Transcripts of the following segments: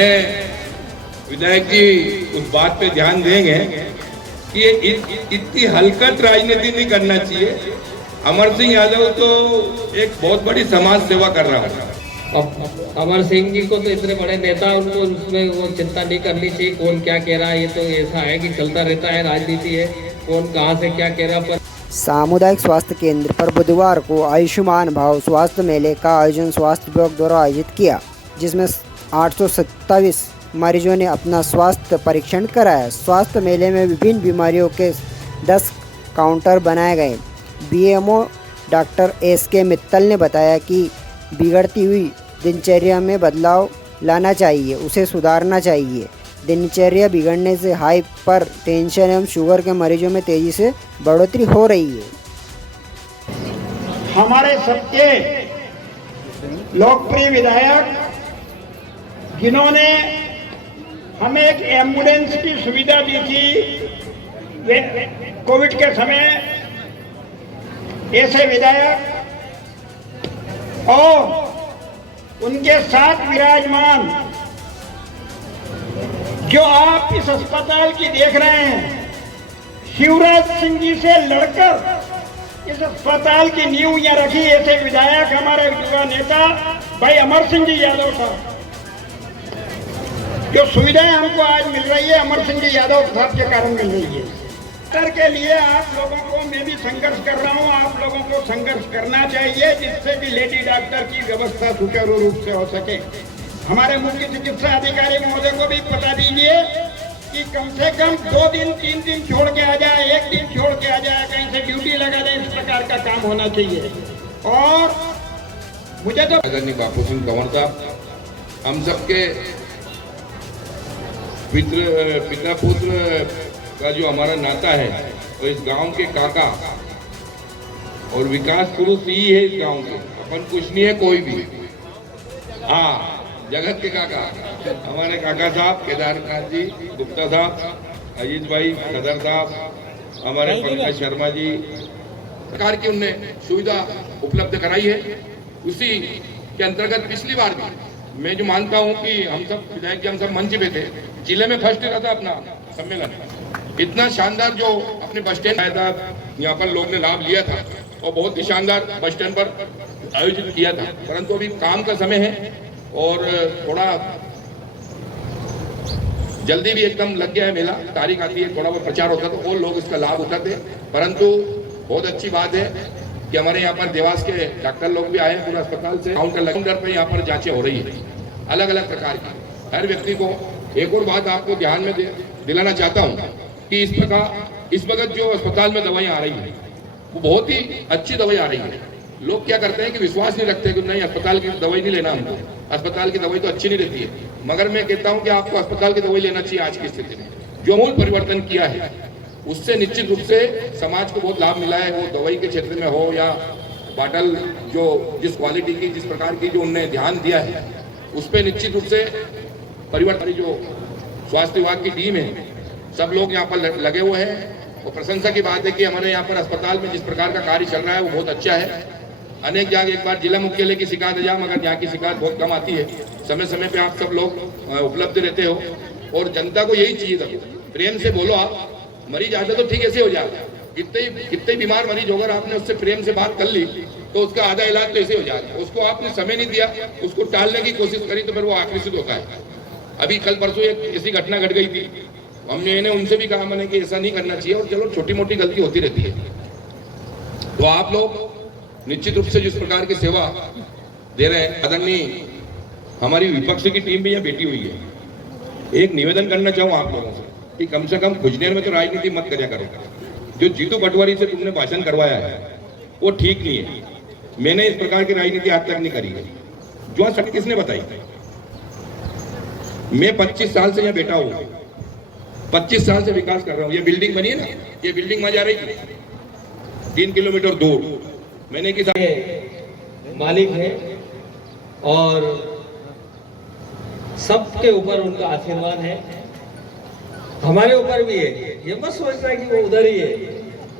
मैं विधायक जी उस बात पे ध्यान देंगे कि इतनी हलकट राजनीति नहीं करना चाहिए। अमर सिंह यादव तो एक बहुत बड़ी समाज सेवा कर रहा है। अब अमर सिंह जी को तो इतने बड़े नेता, उनको उसमें वो चिंता नहीं करनी चाहिए कौन क्या कह रहा है। ये तो ऐसा है कि चलता रहता है, राजनीति है, कौन कहाँ से क्या कह रहा। पर सामुदायिक स्वास्थ्य केंद्र पर बुधवार को आयुष्मान भाव स्वास्थ्य मेले का आयोजन स्वास्थ्य विभाग द्वारा आयोजित किया, जिसमें 827 मरीजों ने अपना स्वास्थ्य परीक्षण कराया। स्वास्थ्य मेले में विभिन्न बीमारियों के 10 काउंटर बनाए गए। बीएमओ डॉक्टर SK मित्तल ने बताया कि बिगड़ती हुई दिनचर्या में बदलाव लाना चाहिए, उसे सुधारना चाहिए। दिनचर्या बिगड़ने से हाइपर टेंशन एवं शुगर के मरीजों में तेजी से बढ़ोतरी हो रही है। हमारे सबके लोकप्रिय विधायक जिन्होंने हमें एक एम्बुलेंस की सुविधा दी थी कोविड के समय, ऐसे विधायक और उनके साथ विराजमान जो आप इस अस्पताल की देख रहे हैं, शिवराज सिंह जी से लड़कर इस अस्पताल की नींव यहाँ रखी ऐसे विधायक हमारे युवा नेता भाई अमर सिंह जी यादव था। जो सुविधाएं हमको आज मिल रही है अमर सिंह जी यादव साहब के कारण मिल रही है। डॉक्टर के लिए आप लोगों को, मैं भी संघर्ष कर रहा हूं, आप लोगों को संघर्ष करना चाहिए जिससे कि लेडी डॉक्टर की व्यवस्था सुचारू रूप से हो सके। हमारे मुख्य चिकित्सा अधिकारी महोदय को भी बता दीजिए कि कम से कम 2 दिन 3 दिन छोड़ के आ जाए, 1 दिन छोड़ के आ जाए, कहीं से ड्यूटी लगा दें, इस प्रकार का काम होना चाहिए। और मुझे तो आदरणीय बापू सिंह कंवर साहब हम सबके पिता पुत्र का जो हमारा नाता है, और इस गांव के काका और विकास पुरुष ही है इस गांव के। अपन कुछ नहीं है कोई भी। हाँ, जगत के काका हमारे काका साहब केदारनाथ जी गुप्ता साहब, अजीत भाई सदर साहब, हमारे पंकज शर्मा जी, प्रकार की उनने सुविधा उपलब्ध कराई है। उसी के अंतर्गत पिछली बार भी मैं जो मानता हूं कि हम सब विधायक जी हम सब मंच पे थे, जिले में फर्स्ट रहा था अपना सम्मेलन। इतना शानदार जो अपने बस स्टैंड आया था, यहाँ पर लोग ने लाभ लिया था और बहुत ही शानदार बस स्टैंड पर आयोजित किया था। परंतु अभी काम का समय है और थोड़ा जल्दी भी एकदम लग गया है मेला, तारीख आती है, थोड़ा बहुत प्रचार होता तो और लोग इसका लाभ उठाते। परंतु बहुत अच्छी बात है कि हमारे यहाँ पर देवास के डॉक्टर लोग भी आए हैं पूरा अस्पताल से। काउंटर पर यहाँ पर जांचें हो रही है अलग अलग प्रकार की हर व्यक्ति को। एक और बात आपको ध्यान में दिलाना चाहता हूँ कि इस वक्त जो अस्पताल में दवाइयाँ आ रही है वो बहुत ही अच्छी दवाई आ रही है। लोग क्या करते हैं कि विश्वास नहीं रखते कि नहीं अस्पताल की दवाई नहीं लेना हमको, अस्पताल की दवाई तो अच्छी नहीं रहती है। मगर मैं कहता हूँ कि आपको अस्पताल की दवाई लेना चाहिए। आज की स्थिति में जो मूल परिवर्तन किया है उससे निश्चित रूप से समाज को बहुत लाभ मिला है। वो दवाई के क्षेत्र में हो या बॉटल जो जिस क्वालिटी की जिस प्रकार की जो उन्होंने ध्यान दिया है उस पर निश्चित रूप से परिवर्तन। जो स्वास्थ्य विभाग की टीम है सब लोग यहाँ पर लगे हुए हैं और प्रशंसा की बात है कि हमारे यहाँ पर अस्पताल में जिस प्रकार का कार्य चल रहा है वो बहुत अच्छा है। अनेक जगह एक बार जिला मुख्यालय की शिकायत है, मगर यहाँ की शिकायत बहुत कम आती है। समय समय पे आप सब लोग उपलब्ध रहते हो और जनता को यही चाहिए था, प्रेम से बोलो। आप मरीज आता तो ठीक ऐसे हो जाएगा, कितने बीमार मरीज होगा आपने उससे प्रेम से बात कर ली तो उसका आधा इलाज तो ऐसे हो जाएगा। उसको आपने समय नहीं दिया, उसको टालने की कोशिश करी तो फिर वो आकर्षित होता है। अभी कल परसों एक ऐसी घटना घट गई थी, हमने उनसे भी कहा मैंने कि ऐसा नहीं करना चाहिए और चलो छोटी मोटी गलती होती रहती है। तो आप लोग निश्चित रूप से जिस प्रकार की सेवा दे रहे हैं, आदरणीय हमारी विपक्ष की टीम भी यहाँ बैठी हुई है। एक निवेदन करना चाहूँ आप लोगों से कि कम से कम खुजनेर में तो राजनीति मत करिया करो। जो जीतू पटवारी से तुमने भाषण करवाया है वो ठीक नहीं है। मैंने इस प्रकार की राजनीति आज तक नहीं करी है। जो सच किसने बताई? मैं 25 साल से यहाँ बैठा हूँ, 25 साल से विकास कर रहा हूँ। ये बिल्डिंग बनी है ना, ये बिल्डिंग वहां जा रही थी 3 किलोमीटर दूर। मैंने किसा मालिक है और सबके ऊपर उनका आशीर्वाद है, हमारे ऊपर भी है। ये मत सोचना कि वो उधर ही है,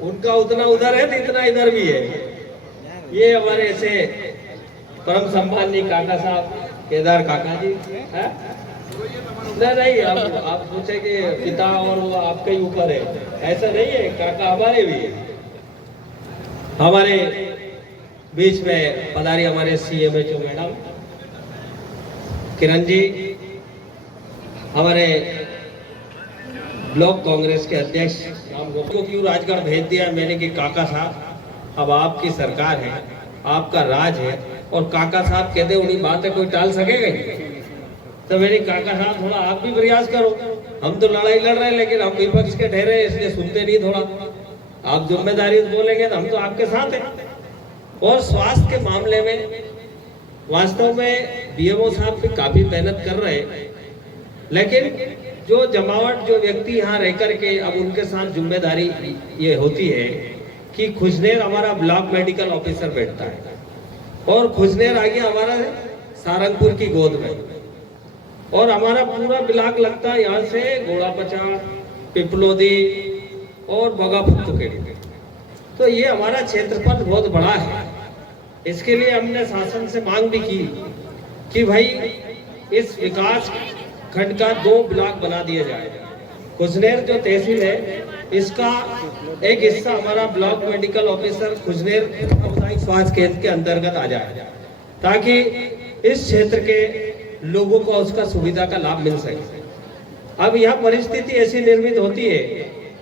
उनका उतना उधर है तो इतना इधर भी है। ये हमारे ऐसे परम सम्माननीय काका साहब केदार काका जी है, नहीं, आप सोचे कि पिता और वो आपके ही ऊपर है, ऐसा नहीं है। काका हमारे भी है। हमारे बीच में पधारी हमारे CMHO मैडम किरण जी, हमारे ब्लॉक कांग्रेस के अध्यक्ष राम को क्यों राजगढ़ भेज दिया मैंने कि काका साहब अब आपकी सरकार है, आपका राज है, और काका साहब कहते उन्हीं बातें कोई टाल सकेगा ही। तो मेरे काका साहब थोड़ा आप भी प्रयास करो, हम तो लड़ाई लड़ रहे हैं लेकिन हम विपक्ष के ठहरे हैं इसलिए सुनते नहीं। थोड़ा आप जिम्मेदारी बोलेंगे तो हम तो आपके साथ हैं। और स्वास्थ्य के मामले में वास्तव में BMO साहब भी काफी मेहनत कर रहे हैं, लेकिन जो जमावट जो व्यक्ति यहाँ रह करके अब उनके साथ जिम्मेदारी ये होती है कि खुजनेर हमारा ब्लॉक मेडिकल ऑफिसर बैठता है और खुजनेर आ गया हमारा सारंगपुर की गोद में, और हमारा पूरा ब्लॉक लगता है यहाँ से घोड़ापचा, पिपलोदी और बगापुत्तुकेड़ी। तो ये हमारा क्षेत्रफल बहुत बड़ा है। इसके लिए हमने शासन से मांग भी की कि भाई इस विकास खंड का 2 ब्लॉक बना दिया जाए। खुजनेर जो तहसील है इसका एक हिस्सा हमारा ब्लॉक मेडिकल ऑफिसर खुजनेर सामुदायिक स्वास्थ्य केंद्र के अंतर्गत आ जाए, ताकि इस क्षेत्र के लोगों को उसका सुविधा का लाभ मिल सके। अब यहाँ परिस्थिति ऐसी निर्मित होती है,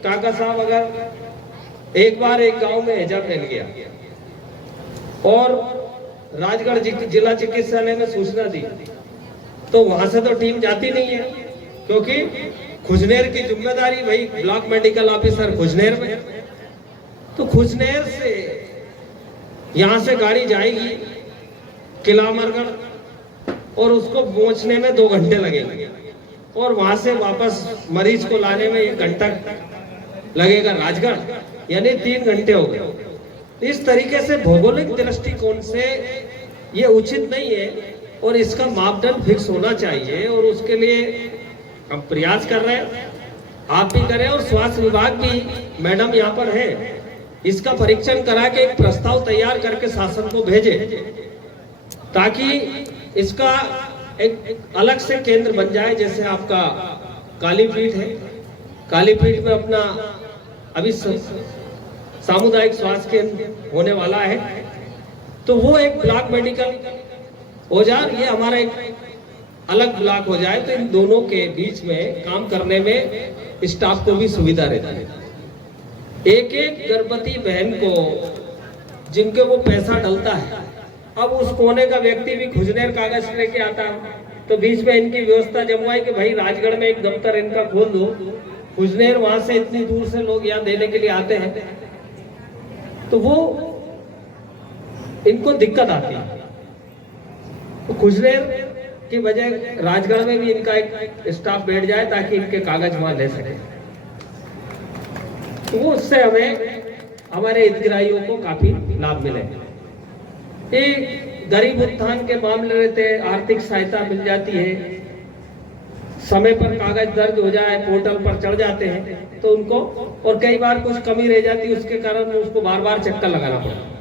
काका साहब अगर एक बार एक गांव में हैजा फैल गया और राजगढ़ जिला चिकित्सालय में सूचना दी तो वहां से तो टीम जाती नहीं है, क्योंकि खुजनेर की जिम्मेदारी भाई ब्लॉक मेडिकल ऑफिसर खुजनेर में। तो खुजनेर से यहां से गाड़ी जाएगी किला अमरगढ़ और उसको पहुंचने में 2 घंटे लगेंगे, और वहां से वापस मरीज को लाने में 1 घंटा लगेगा राजगढ़, यानी 3 घंटे हो गए। इस तरीके से भौगोलिक दृष्टिकोण से ये उचित नहीं है और इसका मापदंड फिक्स होना चाहिए, और उसके लिए हम प्रयास कर रहे हैं, आप भी करें और स्वास्थ्य विभाग की मैडम यहाँ पर है, इसका परीक्षण करा के एक प्रस्ताव तैयार करके शासन को भेजे, ताकि इसका एक अलग से केंद्र बन जाए। जैसे आपका कालीपीठ है, कालीपीठ में अपना अभी सामुदायिक स्वास्थ्य केंद्र होने वाला है, तो वो एक ब्लॉक मेडिकल हो जाए, ये हमारा एक अलग ब्लॉक हो जाए, तो इन दोनों के बीच में काम करने में स्टाफ को भी सुविधा रहती है। एक एक गर्भवती बहन को जिनके वो पैसा डलता है, अब उस कोने का व्यक्ति भी खुजनेर कागज लेके आता है, तो बीच में इनकी व्यवस्था जमवाई कि भाई राजगढ़ में एक दफ्तर इनका खोल दो, खुजनेर वहां से इतनी दूर से लोग यहाँ देने के लिए आते हैं, तो वो इनको दिक्कत आती है। तो खुजनेर की बजाय राजगढ़ में भी इनका एक स्टाफ बैठ जाए ताकि इनके कागज वहां ले सके, तो वो उससे हमें हमारे हितग्राहियों को काफी लाभ मिले। ये गरीब उत्थान के मामले रहते हैं, आर्थिक सहायता मिल जाती है, समय पर कागज दर्ज हो जाए, पोर्टल पर चढ़ जाते हैं तो उनको, और कई बार कुछ कमी रह जाती है उसके कारण उसको बार बार चक्कर लगाना पड़ता।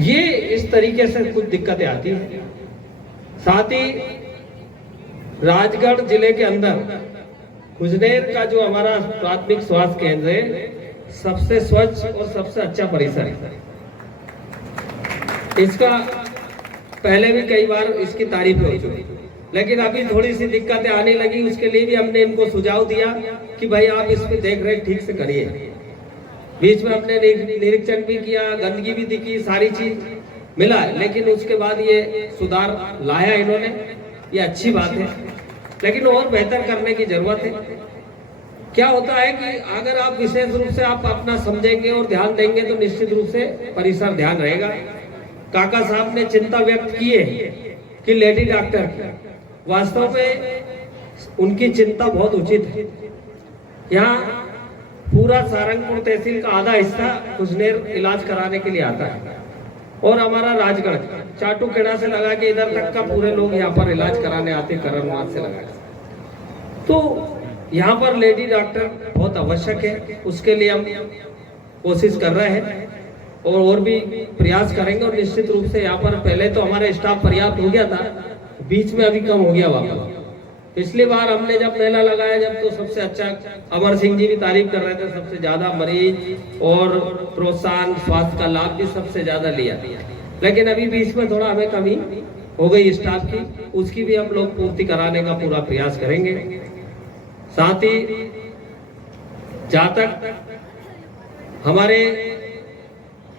ये इस तरीके से कुछ दिक्कतें आती हैं। साथ ही राजगढ़ जिले के अंदर खुजनेर का जो हमारा प्राथमिक स्वास्थ्य केंद्र है, सबसे स्वच्छ और सबसे अच्छा परिसर है। इसका पहले भी कई बार इसकी तारीफ हो चुकी, लेकिन अभी थोड़ी सी दिक्कतें आने लगी, उसके लिए भी हमने इनको सुझाव दिया कि भाई आप इस पे देख रेख ठीक से करिए। बीच में हमने निरीक्षण भी किया, गंदगी भी दिखी, सारी चीज मिला, लेकिन उसके बाद ये सुधार लाया इन्होंने, ये अच्छी बात है, लेकिन और बेहतर करने की जरूरत है। क्या होता है कि अगर आप विशेष रूप से आप अपना समझेंगे और ध्यान देंगे तो निश्चित रूप से परिसर ध्यान रहेगा। काका साहब ने चिंता व्यक्त की है कि लेडी डॉक्टर की, वास्तव में उनकी चिंता बहुत उचित है। यहाँ पूरा सारंगपुर तहसील का आधा हिस्सा खुजनेर इलाज कराने के लिए आता है, और हमारा राजगढ़ चाटूखेड़ा से लगा के इधर तक का पूरे लोग यहाँ पर इलाज कराने आते, करणवाद से लगा। तो यहाँ पर लेडी डॉक्टर बहुत आवश्यक है, उसके लिए हम कोशिश कर रहे हैं और भी प्रयास करेंगे। और निश्चित रूप से यहाँ पर पहले तो हमारा स्टाफ पर्याप्त हो गया था, बीच में अभी कम हो गया वापस। पिछली बार हमने जब मेला लगाया जब तो सबसे अच्छा अमर सिंह जी भी तारीफ कर रहे थे, सबसे ज्यादा मरीज और प्रोत्साहन स्वास्थ्य का लाभ भी सबसे ज्यादा लिया। लेकिन अभी बीच में थोड़ा हमें कमी हो गई स्टाफ की, उसकी भी हम लोग पूर्ति कराने का पूरा प्रयास करेंगे। साथ ही जहां तक हमारे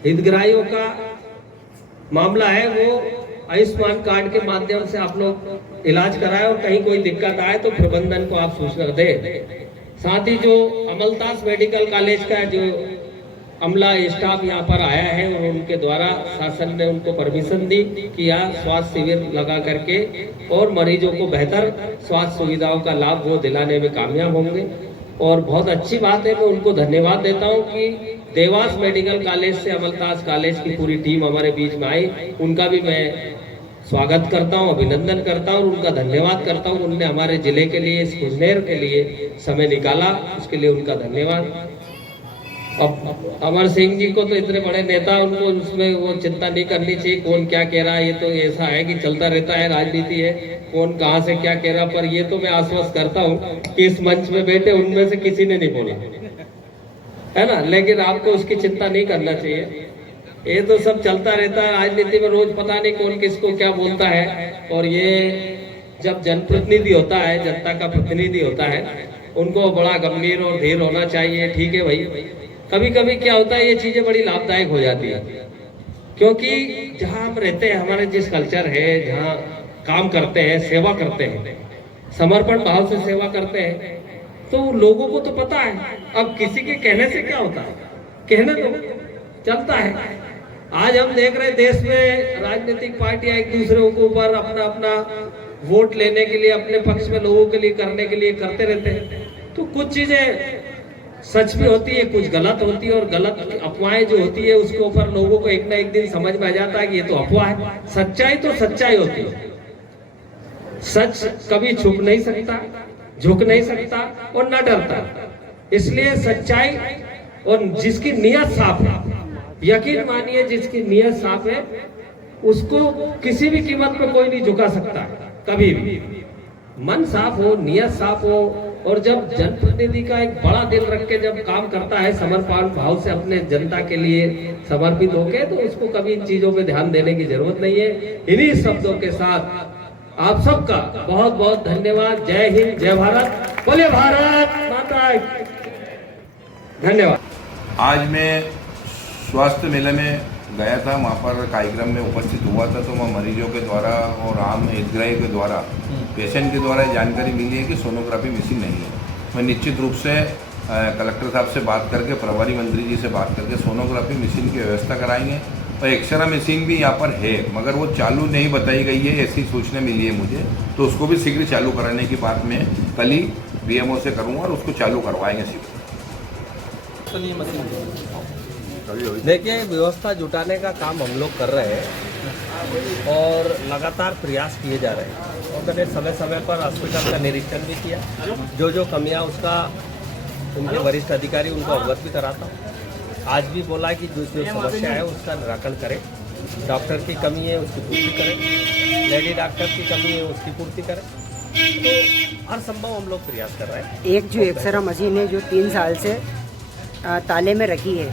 हितग्राहियों का मामला है, वो आयुष्मान कार्ड के माध्यम से आप लोग इलाज कराए और कहीं कोई दिक्कत आए तो प्रबंधन को आप सूचना दें। साथ ही जो अमलतास मेडिकल कॉलेज का जो अमला स्टाफ यहाँ पर आया है और उनके द्वारा शासन ने उनको परमिशन दी कि यहाँ स्वास्थ्य शिविर लगा करके और मरीजों को बेहतर स्वास्थ्य सुविधाओं का लाभ वो दिलाने में कामयाब होंगे। और बहुत अच्छी बात है, मैं उनको धन्यवाद देता हूँ कि देवास मेडिकल कॉलेज से अमलतास कॉलेज की पूरी टीम हमारे बीच में आई, उनका भी मैं स्वागत करता हूं, अभिनंदन करता हूं और उनका धन्यवाद करता हूं। उन्होंने हमारे जिले के लिए, इस कुजनेर के लिए समय निकाला, उसके लिए उनका धन्यवाद। अब अमर सिंह जी को तो इतने बड़े नेता, उनको उसमें वो चिंता नहीं करनी चाहिए कौन क्या कह रहा है। ये तो ऐसा है कि चलता रहता है, राजनीति है, कौन कहाँ से क्या कह रहा। पर ये तो मैं आश्वस्त करता हूँ कि इस मंच में बैठे उनमें से किसी ने नहीं बोला है ना, लेकिन आपको उसकी चिंता नहीं करना चाहिए। ये तो सब चलता रहता है राजनीति में, रोज पता नहीं कौन किसको क्या बोलता है। और ये जब जनप्रतिनिधि होता है, जनता का प्रतिनिधि होता है, उनको बड़ा गंभीर और धीर होना चाहिए। ठीक है भाई, कभी कभी क्या होता है, ये चीजें बड़ी लाभदायक हो जाती है, क्योंकि जहाँ हम रहते हैं, हमारे जिस कल्चर है, जहाँ काम करते हैं, सेवा करते हैं, समर्पण भाव से सेवा करते हैं, तो लोगों को तो पता है। अब किसी के कहने से क्या होता है, कहने तो चलता है। आज हम देख रहे हैं देश में राजनीतिक पार्टियां एक दूसरे के ऊपर अपना अपना वोट लेने के लिए, अपने पक्ष में लोगों के लिए करने के लिए करते रहते हैं। तो कुछ चीजें सच भी होती है, कुछ गलत होती है, और गलत अफवाहें जो होती है उसके ऊपर लोगों को एक ना एक दिन समझ में आ जाता है कि ये तो अफवाह है। सच्चाई तो सच्चाई होती है, सच कभी छुप नहीं सकता, झुक नहीं सकता और न डरता। इसलिए सच्चाई और जिसकी नियत साफ है, यकीन मानिए जिसकी नियत साफ है, उसको किसी भी कीमत पे कोई नहीं झुका सकता कभी भी। मन साफ हो, नियत साफ हो, और जब जनप्रतिनिधि का एक बड़ा दिल रख के जब काम करता है, समर्पण भाव से अपने जनता के लिए समर्पित होके, तो उसको कभी इन चीजों पे ध्यान देने की जरूरत नहीं है। इन्हीं शब्दों के साथ आप सबका बहुत बहुत धन्यवाद। जय हिंद, जय भारत, बोले भारत माता की। धन्यवाद। आज मैं स्वास्थ्य मेले में गया था, वहाँ पर कार्यक्रम में उपस्थित हुआ था, तो वहाँ मरीजों के द्वारा और आम हितग्राही के द्वारा, पेशेंट के द्वारा जानकारी मिली है कि सोनोग्राफी मशीन नहीं है। मैं निश्चित रूप से कलेक्टर साहब से बात करके, प्रभारी मंत्री जी से बात करके सोनोग्राफी मशीन की व्यवस्था कराएंगे। और एक्सरा मशीन भी यहाँ पर है, मगर वो चालू नहीं बताई गई है, ऐसी सूचना मिली है मुझे, तो उसको भी शीघ्र चालू कराने की बात मैं कल ही BMO से करूँगा और उसको चालू करवाएंगे शीघ्र। देखिए, व्यवस्था जुटाने का काम हम लोग कर रहे हैं और लगातार प्रयास किए जा रहे हैं। और मैंने समय समय पर हॉस्पिटल का निरीक्षण भी किया, जो कमियां उसका उनके वरिष्ठ अधिकारी उनको अवगत भी कराता हूँ। आज भी बोला कि जो समस्या है उसका निराकरण करें, डॉक्टर की कमी है उसकी पूर्ति करें, लेडी डॉक्टर की कमी है उसकी पूर्ति करें। तो हर संभव हम लोग प्रयास कर रहे हैं। एक जो एक्सरा मशीन है जो 3 साल से ताले में रखी है,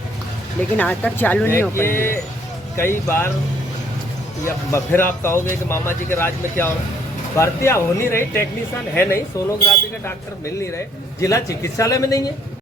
लेकिन आज तक चालू नहीं हो पाई है। कई बार या फिर आप कहोगे कि मामा जी के राज में क्या हो रहा है, भर्तियाँ हो नहीं रही, टेक्नीशियन है नहीं, सोनोग्राफी के डॉक्टर मिल नहीं रहे, जिला चिकित्सालय में नहीं है।